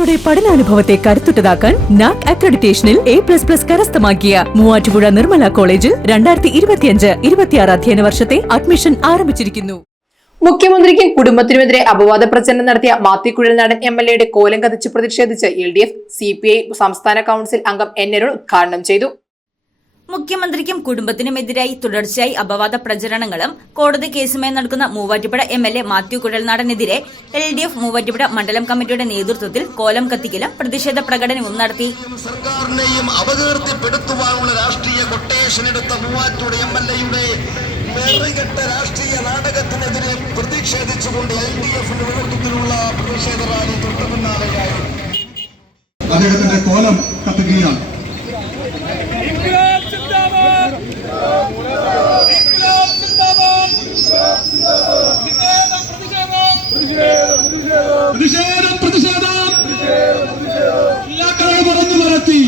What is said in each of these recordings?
നിങ്ങളുടെ പഠനാനുഭവത്തെ കരുത്തുറ്റതാക്കാൻ നാക് അക്രഡിറ്റേഷനിൽ എ പ്ലസ് പ്ലസ് കരസ്ഥമാക്കിയ മൂവാറ്റുപുഴ നിർമ്മല കോളേജിൽ രണ്ടായിരത്തി ഇരുപത്തിയഞ്ച് ഇരുപത്തിയാറ് അധ്യയന വർഷത്തെ അഡ്മിഷൻ ആരംഭിച്ചിരിക്കുന്നു. മുഖ്യമന്ത്രിക്കും കുടുംബത്തിനുമെതിരെ അപവാദ പ്രചരണം നടത്തിയ മാത്തിക്കുഴൽ നടൻ എം എൽ എയുടെ കോലം കത്തിച്ച് പ്രതിഷേധിച്ച് L D F C P I സംസ്ഥാന കൌൺസിൽ അംഗം എൻ അരുൺ ഉദ്ഘാടനം ചെയ്തു. മുഖ്യമന്ത്രിക്കും കുടുംബത്തിനുമെതിരായി തുടർച്ചയായി അപവാദ പ്രചരണങ്ങളും കോടതി കേസുമായി നടക്കുന്ന Muvattupuzha M L A Mathew കുഴൽനാടനെതിരെ L D F Muvattupuzha മണ്ഡലം കമ്മിറ്റിയുടെ നേതൃത്വത്തിൽ കോലം കത്തിക്കലും പ്രതിഷേധ പ്രകടനവും നടത്തി. സർക്കാരിനെയും അപകീർത്തിപ്പെടുത്തുവാനുള്ള രാഷ്ട്രീയ കൊട്ടേഷൻ എടുത്ത മൂവാറ്റുപുഴ എം എൽ എയുടെ രാഷ്ട്രീയ നാടകത്തിനെതിരെ പ്രതിഷേധിച്ചുകൊണ്ട് എൽ ഡി എഫിന്റെ നേതൃത്വത്തിലുള്ള പ്രതിഷേധ റാലി തൊട്ടു അദ്ദേഹത്തിന്റെ കോലം കത്തുകയാണ് പ്രതിഷേധം പ്രതിഷേധം. ഇല്ലാക്കളെ പറഞ്ഞു നടത്തി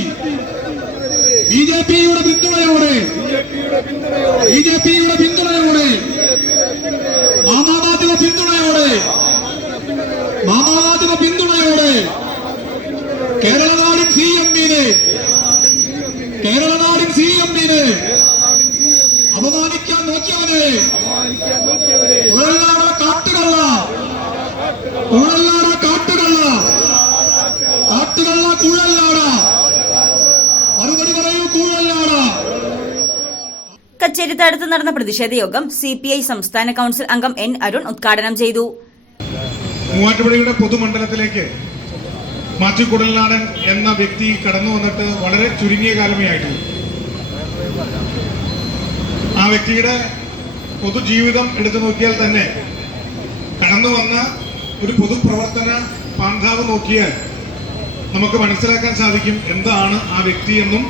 ബി ജെ പിയുടെ പിന്തുണയോടെ. ബി ജെ പിയുടെ പിന്തുണയോടെ. കാട്ടുകള്ള കുഴല്ലാട. മറുപടി പറയൂ കുഴല്ലാട. കച്ചേരിത്തടുത്ത് നടന്ന പ്രതിഷേധ യോഗം സി പി ഐ സംസ്ഥാന കൌൺസിൽ അംഗം എൻ അരുൺ ഉദ്ഘാടനം ചെയ്തു. മൂവാറ്റുപുഴയുടെ പൊതുമണ്ഡലത്തിലേക്ക് മാത്യു കുടൽനാടൻ എന്ന വ്യക്തി കടന്നു വന്നിട്ട് വളരെ ചുരുങ്ങിയ കാലമേ ആയിട്ടുള്ളൂ ആ വ്യക്തിയുടെ പൊതുജീവിതം എടുത്തു നോക്കിയാൽ തന്നെ കടന്നു വന്ന ഒരു പൊതുപ്രവർത്തന പാന്താവ് നോക്കിയാൽ നമുക്ക് മനസ്സിലാക്കാൻ സാധിക്കും എന്താണ് ആ വ്യക്തി എന്നും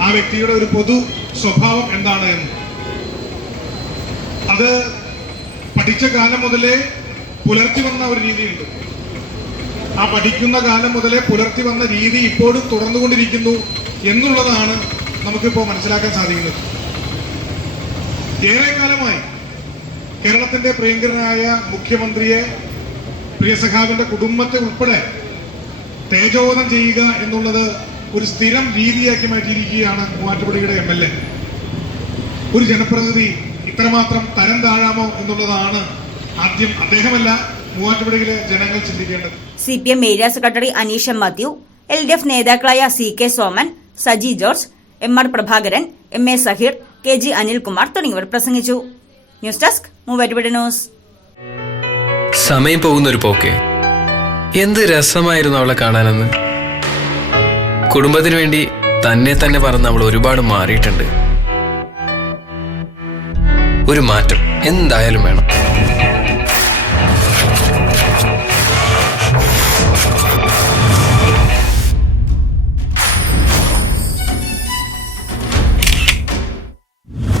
ആ വ്യക്തിയുടെ ഒരു പൊതു സ്വഭാവം എന്താണ് എന്നും. അത് പഠിച്ച കാലം മുതലേ പുലർത്തി വന്ന ഒരു രീതിയുണ്ട്. ആ പഠിക്കുന്ന കാലം മുതലേ പുലർത്തി വന്ന രീതി ഇപ്പോഴും തുടർന്നുകൊണ്ടിരിക്കുന്നു എന്നുള്ളതാണ് നമുക്കിപ്പോൾ മനസ്സിലാക്കാൻ സാധിക്കുന്നത്. ഏറെക്കാലമായി കേരളത്തിന്റെ പ്രിയങ്കരനായ മുഖ്യമന്ത്രിയെ പ്രിയ സഖാവിന്റെ കുടുംബത്തെ ഉൾപ്പെടെ തേജോവധം ചെയ്യുക എന്നുള്ളത് ഒരു സ്ഥിരം രീതിയാക്കി മാറ്റിയിരിക്കുകയാണ് മൂവാറ്റുപുഴയുടെ എം എൽ എ. ഒരു ജനപ്രതിനിധി ഇത്രമാത്രം തരം താഴാമോ എന്നുള്ളതാണ് ആദ്യം അദ്ദേഹമല്ല മൂവാറ്റുപുഴയിലെ ജനങ്ങൾ ചിന്തിക്കേണ്ടത്. C P M area secretary Aneesha Mathew L D F നേതാക്കളായ C K Soman Saji George M R Prabhakaran M A Saheer K G Anilkumar തുടങ്ങിയവർ പ്രസംഗിച്ചു. News desk Muvattupuzha news. സമയം പോകുന്ന ഒരു പോക്കെ. എന്ത് രസമായിരുന്നു അവളെ കാണാനെന്ന്. കുടുംബത്തിന് വേണ്ടി തന്നെ തന്നെ പറഞ്ഞ് അവൾ ഒരുപാട് മാറിയിട്ടുണ്ട്. ഒരു മാറ്റം എന്തായാലും വേണം.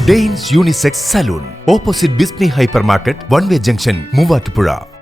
Danes unisex salon. Opposite Bismi hyper market one way junction Muvattupuzha.